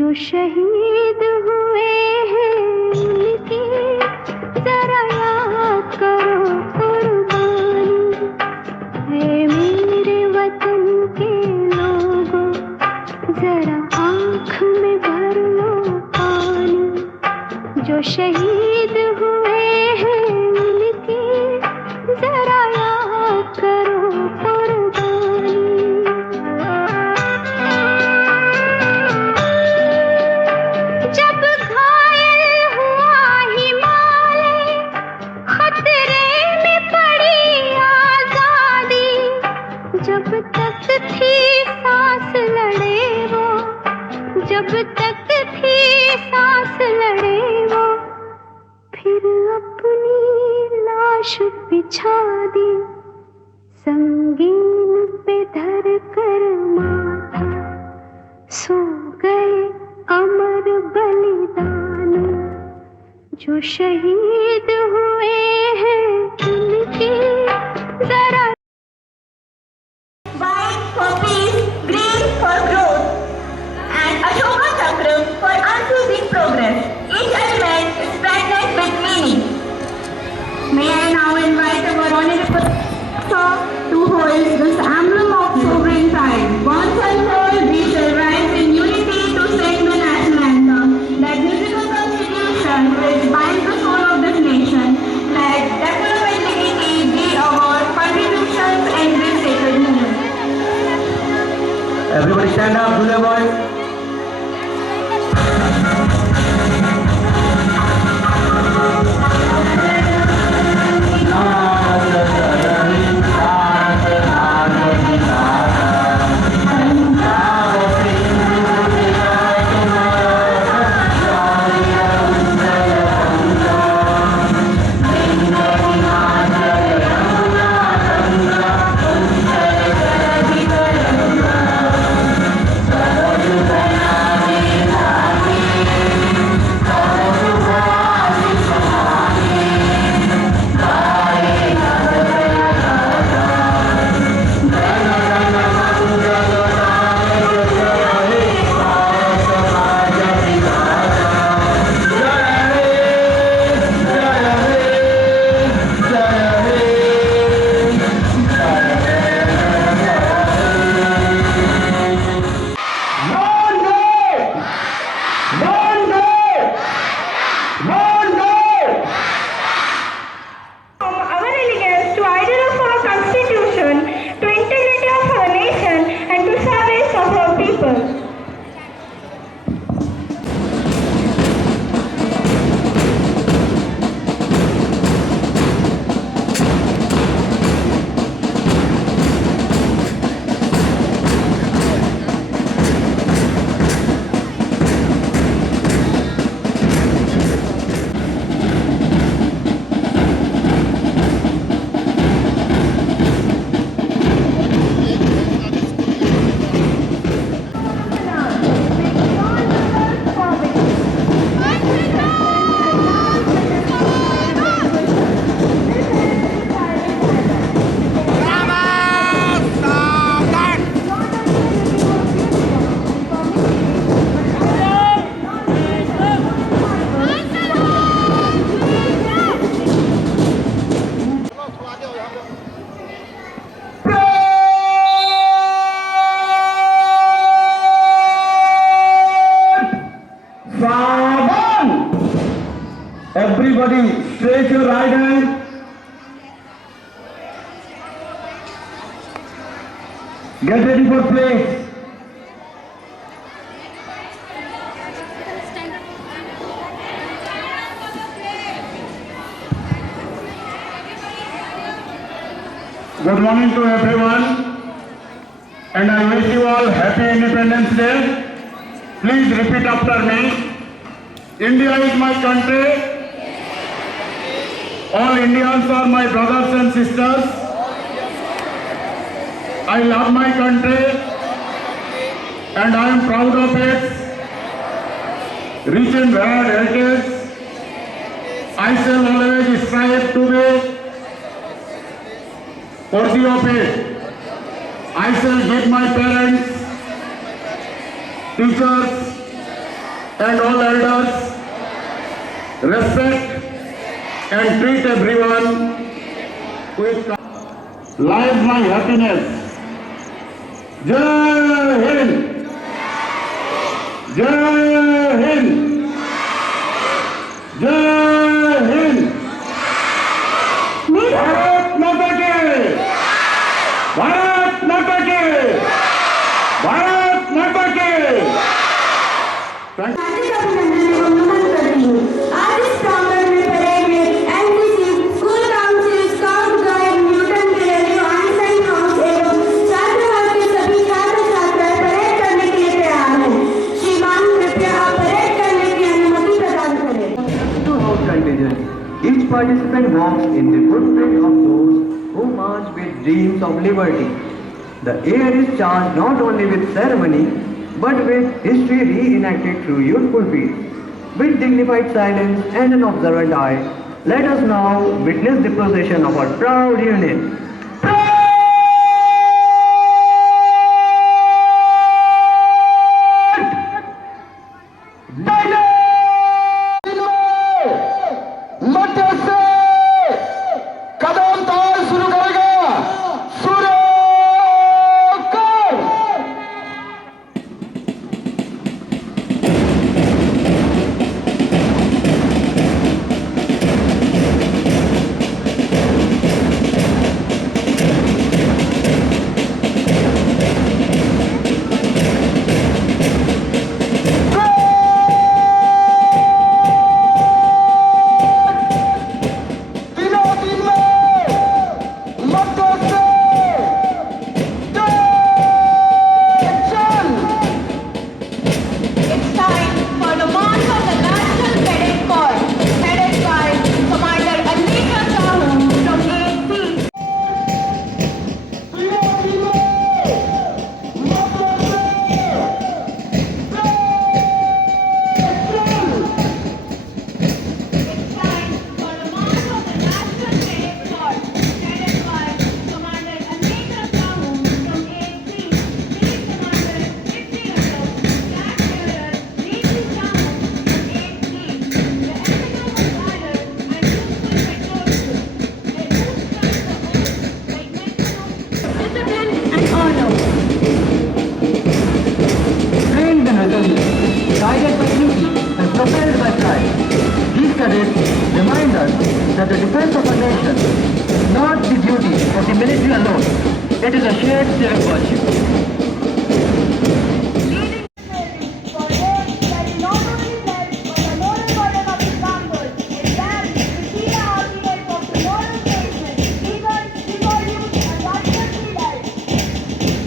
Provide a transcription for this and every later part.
जो शहीद हुए हैं उनकी जरा याद करो कुर्बानी है मेरे वतन के लोगों, जरा आँख में भर लो पानी। जो शहीद हुए हैं उनकी जरा याद करो कुर्बानी। जब घायल हुआ हिमालय, खतरे में पड़ी आजादी, जब तक थी सांस लड़े वो, जब तक थी सांस लड़े वो, फिर अपनी लाश बिछा दी, संगीन पे धर कर माथा, सो गए अमर बलिदानी। जो शहीद हुए हैं उनकी जरा। White for peace, green for growth, and Ashoka Chakra for unceasing progress. Each element is pregnant with meaning. May I now invite our honorable sir to hold this emblem of sovereign pride. Once and all, we shall rise in unity to sing the national anthem. That musical constitution which binds the soul of this nation. Let development dignity be our contributions in this sacred moment. Everybody stand up, do their voice. Everybody, stretch your right hand. Get ready for play. Good morning to everyone, and I wish you all happy Independence Day. Please repeat after me. India is my country. All Indians are my brothers and sisters. I love my country and I am proud of its rich and varied heritage. I shall always strive to be worthy of it. I shall give my parents, teachers, and all elders, respect and treat everyone with lies my happiness. Jai Hind! Jai Hind! Jai Hind! Bharat माता के! भारत माता के! भारत माता के! Thank you. हार्दिक अभिनंदन एवं नमन करती हूँ। आज इस प्रांगण में परेड में NCC, school council, scout guide, Newton Galileo, Einstein house एवं छात्रावास के सभी छात्र छात्राएं परेड करने के लिए तैयार हैं। श्रीमान कृपया आप परेड करने की अनुमति प्रदान करें। To house contingent, each participant walks in the footprint of those who march with dreams of liberty. The air is charged not only with ceremony, but with history reenacted through youthful feats. With dignified silence and an observant eye, let us now witness the procession of our proud unit. It's time for the march of the National Cadet Corps, headed by Commander Anisha Sahu from AC. It's time for the march of the National Cadet Corps, headed by Commander Anisha Sahu from AC. Please, Commander, lift the yellow flag bearer, Neetu Sahu from AC. The epitome of valor and youthful patriotism. They move across the earth like metronome, discipline and honor. Trained and resilient, guided by duty and propelled by pride, these cadets remind us that the defense of a nation is not the duty of the military alone. It is a shared civic virtue. For those that is not only blessed but the moral burden of example, exam, to see the ultimate of the moral statement, legal, youth, and righteous leaders.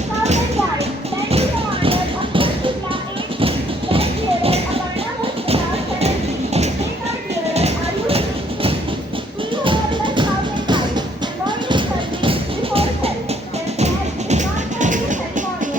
Counted by Deputy Commander of Kurtula 8, then Clearer Aparna Mustafa 70, Second Clearer Ayush 60. He who has less counted by and loyal service before self, their flag is not carried ceremonial.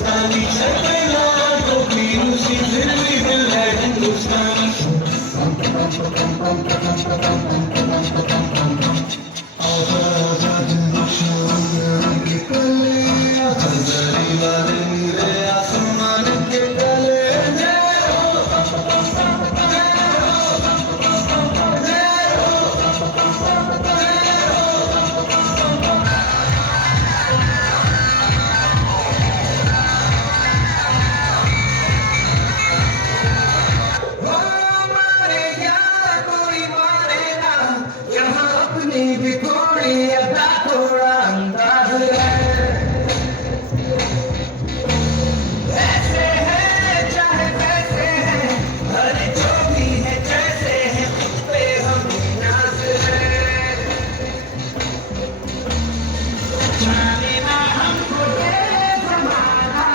हिंदुस्तानी चलना टोपी रूसी फिर भी दिल है हिंदुस्तानी आजाद दुश्मन के तले हजारी वाले नीले आसमान के तले हमारे यहाँ कोई मारेगा यहाँ अपनी भी थोड़ी अदा थोड़ा अंदाज है ऐसे हैं चाहे कैसे हैं भले जो भी है जैसे हैं उस पे हम नाज है जाने ना हमको ये जमाना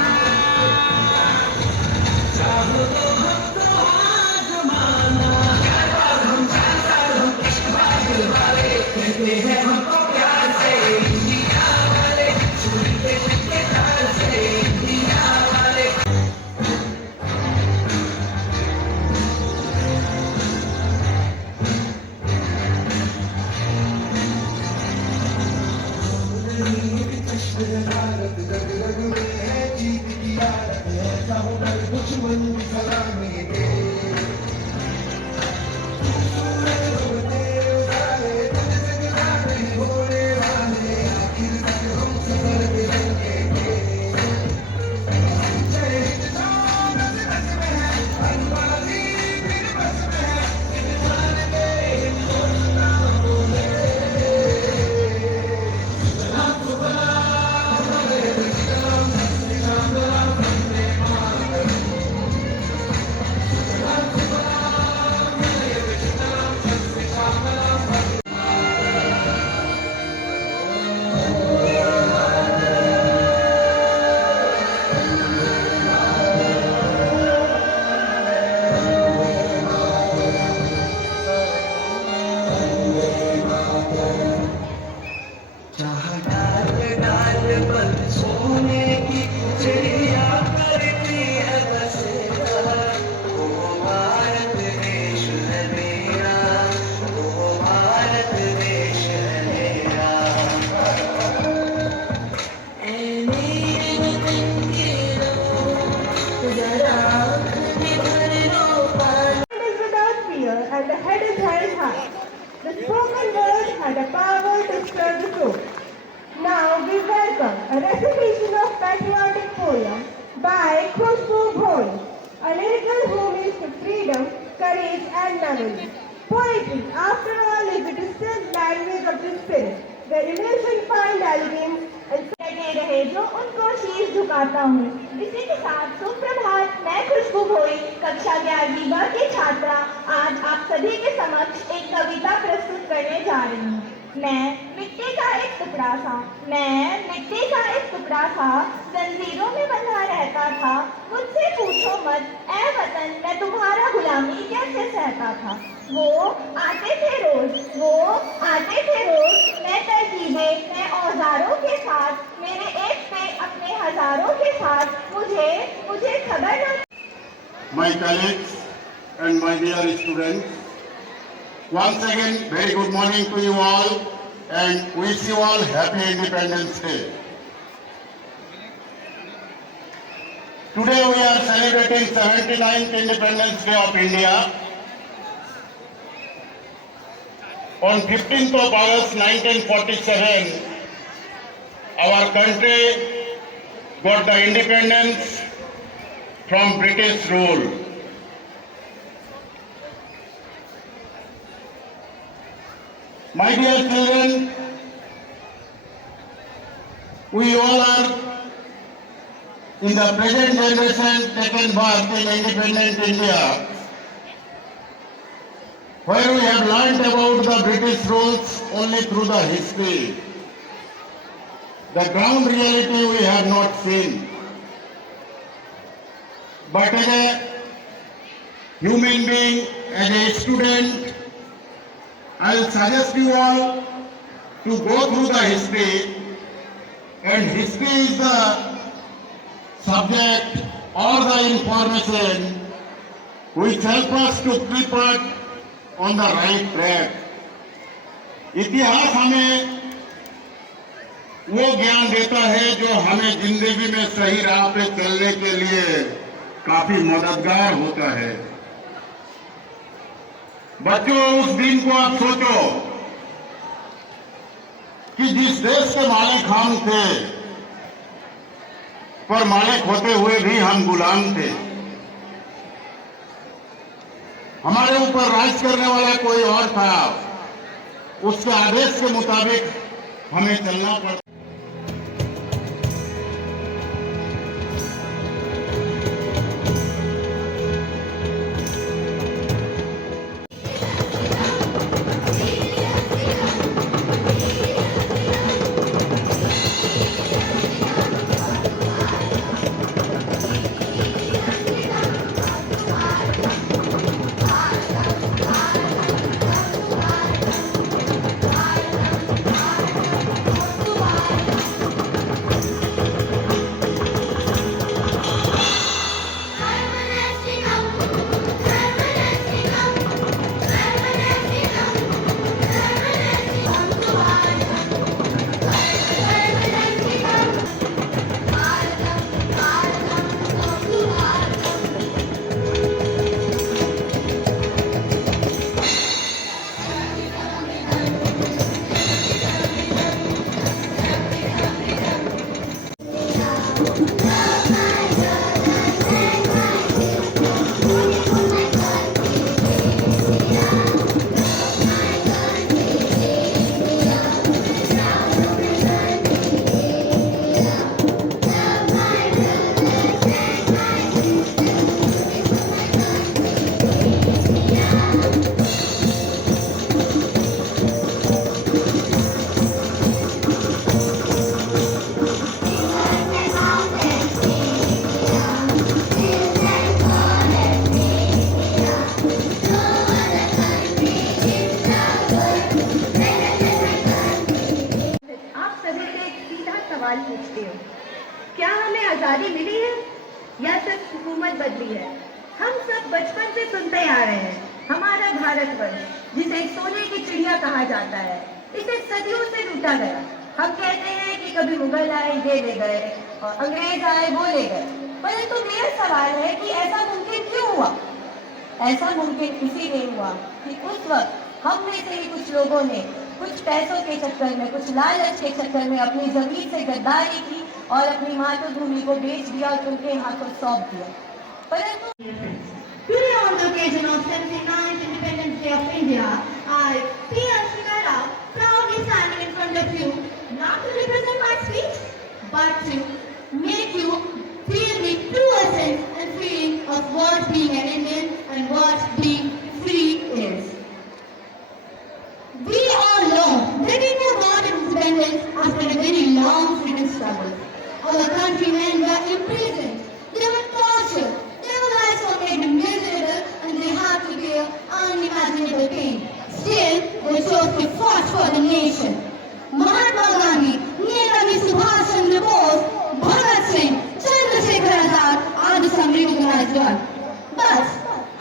चाहो तो हमको आजमाना हम जानता हम इश्क बादल वाले कहते हैं हमको प्यार से इंडिया वाले सुनते के तार से इंडिया वाले भारत जग जग में है जीत की आदत ऐसा हुनर दुश्मन भी सलामी दे होने वाले आखिर तक हम सफर मिलेंगे जय हिंद शान रस रस में है अनवाली फिर बस में है हिंदुस्तान में हिंदुस्तान बोले सलाम सलाम सलाम सलाम वंदे मातरम सलाम सलाम जहाँ डाल डाल पर सोने की चिड़िया करती है बसेरा वो भारत देश है मेरा वो भारत देश है मेरा ऐ मेरे वतन के लोग जरा अपने भर लो पानी is without fear and the head is held high. The spoken word had a power to stir the soul. Now we welcome a recitation of patriotic poem by Khushbu Bhoi, a lyrical homage to freedom, courage and memory. Poetry, after all, is the distinct language of the spirit, where emotion find elegance and लगे रहे जो उनको शीश झुकाता हूँ। इसी के साथ सुप्रभात, मैं खुशबू भोई, कक्षा 11वीं ब की छात्रा, आज आप सभी के समक्ष एक कविता प्रस्तुत करने जा रही हूँ। मैं मिट्टी का एक टुकड़ा था, जंजीरों में बंधा रहता था। मुझसे पूछो मत, ऐ वतन, मैं तुम्हारा गुलामी कैसे सहता था। वो आते थे रोज, मैं तरकीबें, मैं औजारों के साथ, मेरे एक पे अपने हजारों के साथ, मुझे खबर न। My colleagues and my dear students, once again, very good morning to you all and wish you all happy Independence Day. Today we are celebrating 79th Independence Day of India. On 15th of August 1947, our country got the independence from British rule. My dear children, we all are in the present generation taken birth in independent India, where we have learnt about the British rules only through the history. The ground reality we have not seen. But as a human being, as a student, I will suggest you all to go through the history, and history is the subject or the information which help us to keep us on the right track. इतिहास हमें वो ज्ञान देता है जो हमें जिंदगी में सही राह पे चलने के लिए काफी मददगार होता है। बच्चों, उस दिन को आप सोचो कि जिस देश के मालिक हम थे, पर मालिक होते हुए भी हम गुलाम थे। हमारे ऊपर राज करने वाला कोई और था, उसके आदेश के मुताबिक हमें चलना पड़ा। सवाल पूछती हूँ, क्या हमें आजादी मिली है या सिर्फ हुकूमत बदली है? हम सब बचपन से सुनते आ रहे हैं, हमारा भारतवर्ष, जिसे सोने की चिड़िया कहा जाता है, इसे सदियों से लूटा गया। हम कहते हैं कि कभी मुगल आए ये ले गए और अंग्रेज आए वो ले गए, परंतु मेरा सवाल है कि ऐसा मुमकिन क्यों हुआ? ऐसा मुमकिन इसीलिए हुआ कि उस वक्त हम में से ही कुछ लोगों ने कुछ पैसों के चक्कर में, कुछ लालच के चक्कर में अपनी जमीन से गद्दारी की और अपनी मातृभूमि को बेच दिया और उनके हाथों सौंप दिया। परंतु Today on the occasion of 79th Independence Day of India, I, P.R. Shikara, proudly standing in front of you, not to represent my speech, but to make you feel the true essence and feeling of what being an Indian and what being free is. We all know that India got independence after a very long freedom struggle. Our countrymen were imprisoned, they were tortured, their lives were made miserable, and they had to bear unimaginable pain. Still, they chose to fight for the nation. Mahatma Gandhi, Netaji Subhash Chandra Bose, Bhagat Singh, Chandrasekhar Azad are some recognized ones. But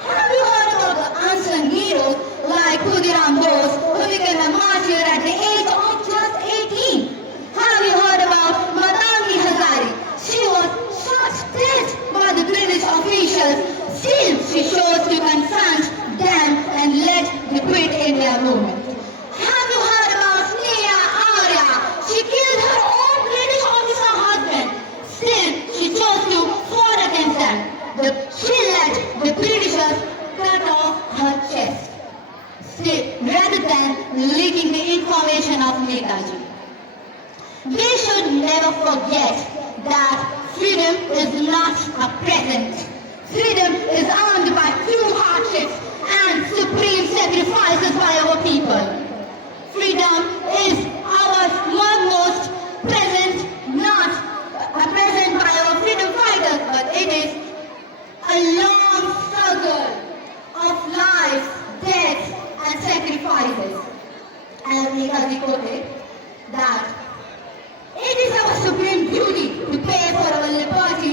have you heard about the unsung heroes like Khudiram Bose, who became a martyr at the age of just 18? Have you heard about Matangi Hazare? She was shot dead by the British officials. Still, she chose to confront them and led the Quit India movement. Have you heard about Sneha Arya? She killed her own British officer husband. Still, she chose to fight against them. She let the Britishers cut off her chest. Still, rather than leaking the information of Netaji. We should never forget that freedom is not a present. Freedom is earned by true hardships and supreme sacrifices by our people. Freedom is our most present, not a present by our freedom fighters, but it is a long struggle of lives, deaths, and sacrifices. As Netaji quoted, that it is our supreme duty to pay for our liberty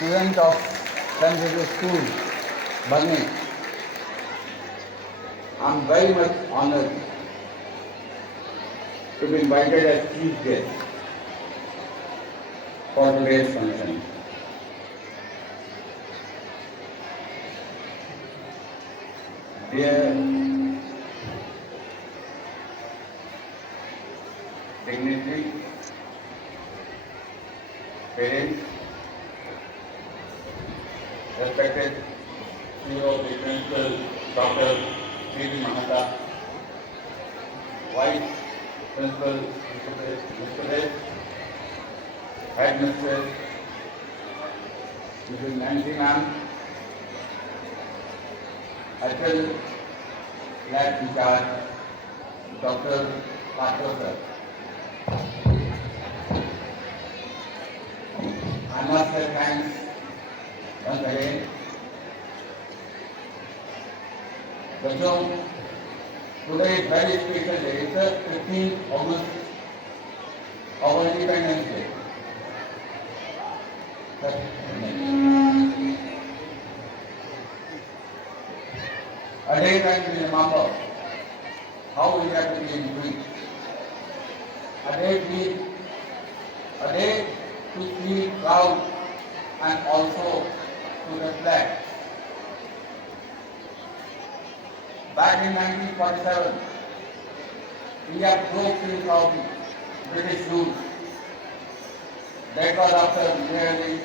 Student of St. Xavier School, Burney. I am very much honored to be invited as chief guest for today's function. Dear dignitaries, parents, respected CEO of the Principal, Dr. Sri Mahata, Vice Principal, Mr. Dev, Headmistress, Mrs. Nancy Ma'am, HL Lab in charge, Dr. Patel sir. I must say thanks once again. बच्चों, today is very special day. It's the 15th August, our Independence Day. A day that we remember how we have to be free. A day to feel proud and also to reflect. Back in 1947, India broke free from British rule. That was after nearly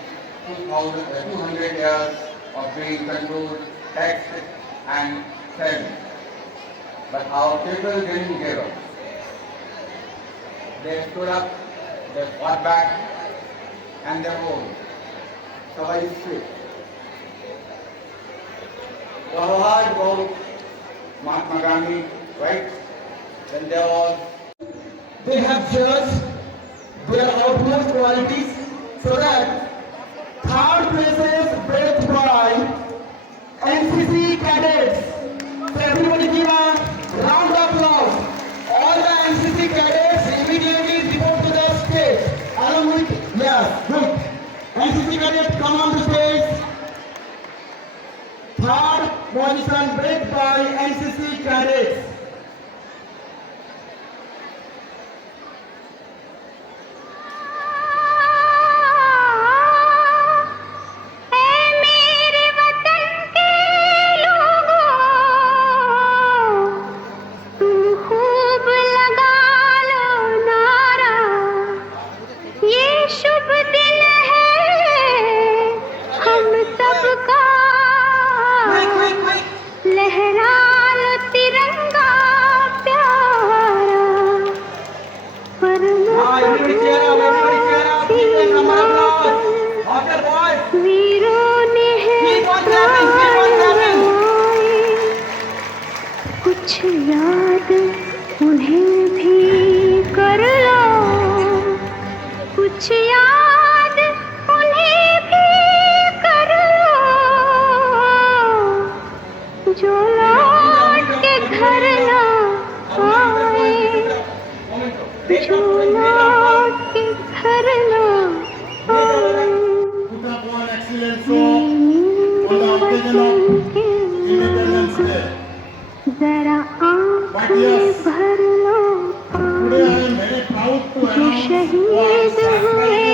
200 years of being controlled, taxed and slavery. But our people didn't give up. They stood up, they fought back, and they won. So I speak. You have heard about Mahatma Gandhi, right? When there was, They have judged their outmost qualities so that third place is brought by NCC cadets. So everybody give a round of applause. All the NCC cadets immediately report to the stage. Along with, yes, good. NCC cadets come on the stage. Third position brought by NCC cadets. कुछ याद उन्हें भी कर लो, कुछ याद उन्हें भी कर लो, जो लौट के घर ना आए, जो लौट के घर ना आए। put up one excellent song on the occasion of Independence Day. जरा आँख में भर लो, Today I am very proud to जो announce शहीद हुए